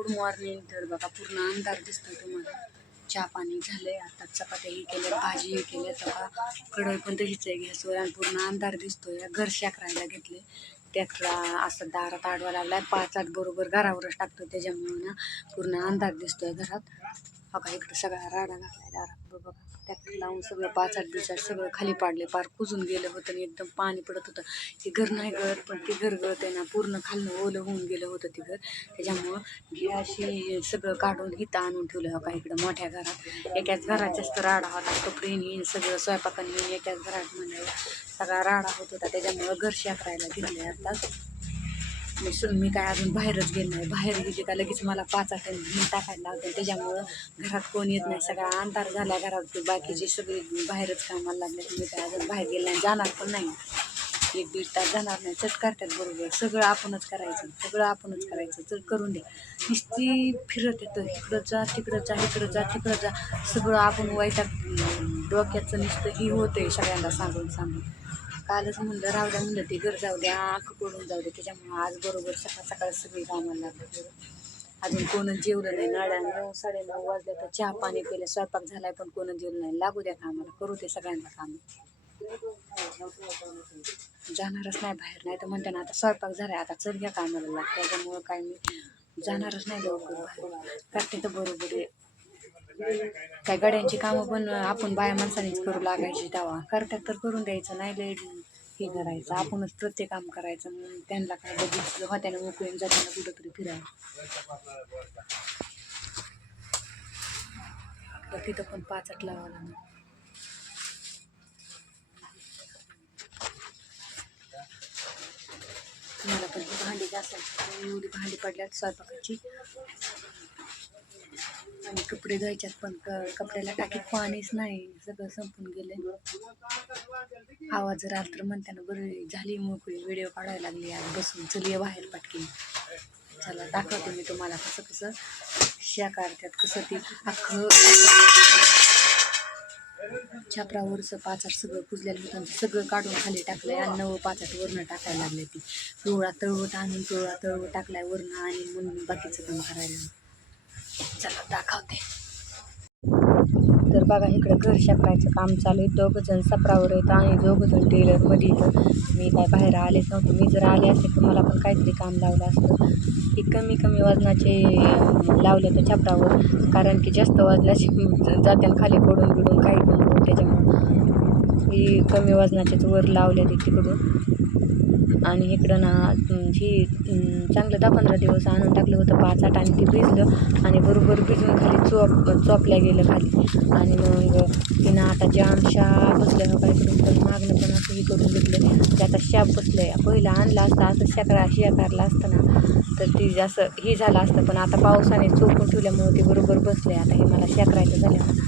Good morning. तर बघा पूर्ण अंधार दिसतोय तुम्हाला. चहा पाणी झालंय आता चपात्याही केल्या भाजीही केल्या तर कढई पण तशीच आहे गॅसवर आणि पूर्ण अंधार दिसतोय. घर करायला घेतले त्यातला असं दारात आडवा लागलाय पाच आठ बरोबर घरावरच टाकतो त्याच्यामुळे ना पूर्ण अंधार दिसतोय घरात. बघा इकडं सगळा राडा लागलाय दारात बघा. ट्रॅक्टर लावून सगळं पाच आठ दिवसात सगळं खाली पाडले पार कुजून गेलं होतं आणि एकदम पाणी पडत होतं. ते घर नाही घर पण ते घर गळत आहे ना पूर्ण खालनं ओलं होऊन गेलं होतं ते घर. त्याच्यामुळं हे अशी सगळं काढून हिथं आणून ठेवलं हो इकडं मोठ्या घरात. एकाच घरात जास्त राडा होता कपडे नेईन सगळं स्वयंपाकाने येईन एकाच घरात म्हणल्यावर सगळा राडा होत होता. त्याच्यामुळं घर शाकरायला घेतलं आताच मी सुन मी काय अजून बाहेरच गेलो नाही. बाहेर गेली का लगेच मला पाच आठ टाकायला लागतील त्याच्यामुळं घरात कोण येत नाही. सगळा अंधार झाला घरात. बाकीचे सगळे बाहेरच कामाला लागले. मी काय अजून बाहेर गेले नाही. जाणार पण नाही. एक दीड तास जाणार नाही. चट करतात बरोबर. सगळं आपणच करायचं. सगळं आपणच करायचं. चल करून दे. नुसती फिरत येतं. इकडं जा तिकडं जा इकडं जा तिकडं जा. सगळं आपण वैताग डोक्याचं नुसतं ही होतं आहे सगळ्यांना सांगून सांगून. कालच म्हणलं राहू द्या म्हणलं ते घर जाऊ द्या आख पडून जाऊ दे त्याच्यामुळे आज बरोबर सकाळ सकाळ सगळी कामाला लागली अजून कोणच जेवलं नाही नाड्या नऊ साडे नऊ वाजल्या तर चहा पाणी केलं स्वयंपाक झालाय पण कोण जेवलं नाही. लागू द्या कामाला करू दे सगळ्यांना काम. जाणारच नाही बाहेर नाही तर म्हणते ना आता स्वयंपाक झालाय आता चल घ्या कामाला लाग. त्याच्यामुळं काय मी जाणारच नाही लवकर करते तर बरोबर आहे. काय गड्यांची कामं पण आपण बाया माणसानेच करू लागायची तेव्हा. करतात तर करून द्यायचं नाही लय हे करायचं आपणच प्रत्येक काम करायचं मग त्यांना काय लगेच होत्याने मोकळून जाताना कुठंतरी फिरायला तर तिथं पण पाचट लावावं लागणार तुम्हाला पण भांडी जास्त एवढी भांडी पडल्यात स्वयंपाकाची. आणि कपडे धुवायच्यात पण क कपड्याला टाकीत पाणीच नाही. सगळं संपून गेले आवाज जर आला तर म्हणताना बरं झाली मोकळी व्हिडिओ काढायला लागली आज. बसून चल ये बाहेर पटकी चला दाखवते मी तुम्हाला कसं कसं शा काढतात कसं ती अख्खं छापरावरचं पाचाट सगळं कुजलेलं होतं. सगळं काढून खाली टाकलंय आणि नवं पाचाट वरणं टाकायला लागले ती. पिवळा तळवट आणून पिवळा तळवट टाकलाय वरणं आणि म्हणून बाकीचं काम करायला. चला दाखवते. तर बघा इकडं घर शेकायचं काम चालू आहे. दोघं जण सपरावर येतं आणि दोघं जण टेलरमध्ये येतं मी काय बाहेर आलेच नव्हते. मी जर आले असते तर मला पण काहीतरी काम लावलं असतं. की कमी कमी वजनाचे लावले तर छपरावर. कारण की जास्त वजनाचे जात्यानं खाली पडून बिडून काही पण त्याच्यामुळं. ही कमी वजनाचेच वर लावले ते तिकडून. आणि इकडं ना जी चांगलं दहा पंधरा दिवस आणून टाकलं होतं पाच आठ आणि ते भिजलं आणि बरोबर भिजून खाली चोप चोपल्या गेलं खाली. आणि मग तिनं आता जाम शाप बसल्या हो काय करून पण मागणं पण असं हे करून घेतलं. ते आता शाप बसलं आहे पहिला आणला असतं असं शेकडा शेकारला असतं ना तर ती असं हे झालं असतं. पण आता पावसाने चोपून ठेवल्यामुळे ते बरोबर बसले आता हे मला शेकरायचं झालं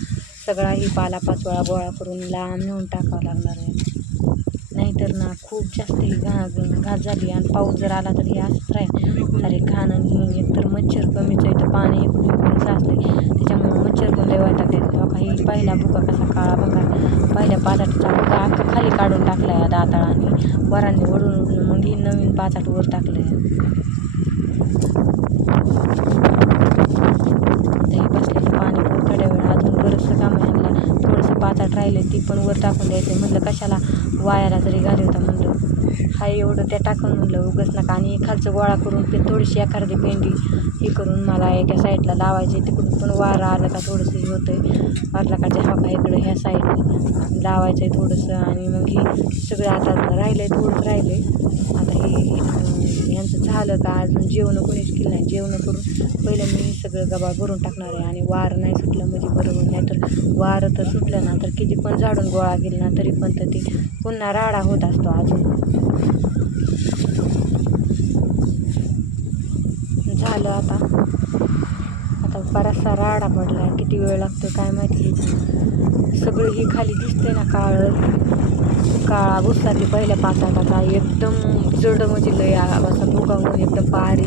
सगळा ही पाला पाचोळा गोळा करून लांब नेऊन टाकावं लागणार आहे. तर ना खूप जास्त ही घा घास झाली आणि पाऊस जर आला तर हे असंच राहील सारे घाण आणि एक म्हणजे तर मच्छर कमीच आहे. तर पाणी इकडून साचले त्याच्यामुळे मच्छर पण लय टाकले काही पहिला बुका कसा काळा बघा पहिल्या पाचाटचा बुका अख्खा खाली काढून टाकला आहे दाताळाने. वरांनी ओढून मग ही नवीन पाचाट वर टाकलं आहे बसलेलं पाणी थोड्या वेळ अजून बरंचसं काम आहे. पाचाट राहिले ती पण वर टाकून द्यायचं म्हणलं कशाला वायाला जरी घाली होता म्हणलं. हाय एवढं त्या टाकून म्हणलं उगच नका. आणि खालचं गोळा करून ते थोडीशी एखादी पेंडी हे करून मला एका साईडला लावायची. तिकडून पण वारा आलं का थोडंसं हे होतं आहे वारला का हा का इकडं ह्या साईडला लावायचं आहे थोडंसं. आणि मग हे सगळं आता राहिलं आहे थोडंच राहिलं आहे आता हे अं, ह्यांचं झालं का? अजून जेवणं कोणीच केलं नाही. जेवणं करून पहिलं मी सगळं गबाळ भरून टाकणार आहे आणि वार नाही सुटलं म्हणजे बरोबर नाही तर वारं तर सुटलं ना तर किती पण झाडून गोळा केलं ना तरी पण तर ते पुन्हा राडा होत असतो अजून. झालं आता. आता बराचसा राडा पडला किती वेळ लागतो काय माहिती. सगळं हे खाली दिसते ना काळं. काळा भुसारली पहिल्या पाचाटाचा एकदम जड म्हणजे लय असा भुगा होऊन एकदम पारी.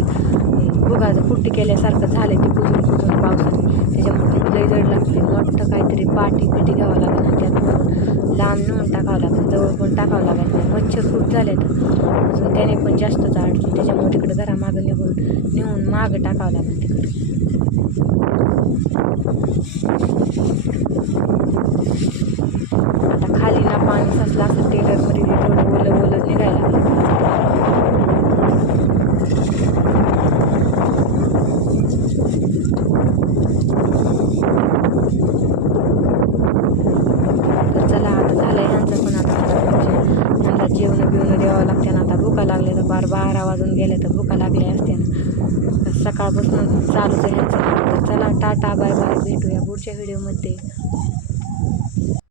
भुगाचं कुट्टी केल्यासारखं झालं ते कुजून कुजून पावसाने. त्याच्यामुळे ते लय जड लागते मोठं काहीतरी पाठी पिटी घ्यावं लागेल आणि त्यात लांब नेऊन टाकावं लागेल. जवळ पण टाकावं लागेल नाही. मच्छर खूप झाले अजून त्याने पण जास्त अडचण त्याच्यामुळे तिकडे घरामागं निघून नेऊन मागं टाकावं लागेल तिकडे आता खाली ना पाणी साचलं असं टेलरमध्ये ते थोडं ओलं ओलं निघायला लागलं तर चला आता झालंय ह्यांचं पण आता म्हणजे ह्यांना जेवण बिवणं द्यावं लागते भुका लागले तर बार बारा वाजून गेले तर भुका लागल्या असत्या ना. सकाळपासून चालूच आहे चला टाटा बाय बाय. भेटूया पुढच्या व्हिडिओमध्ये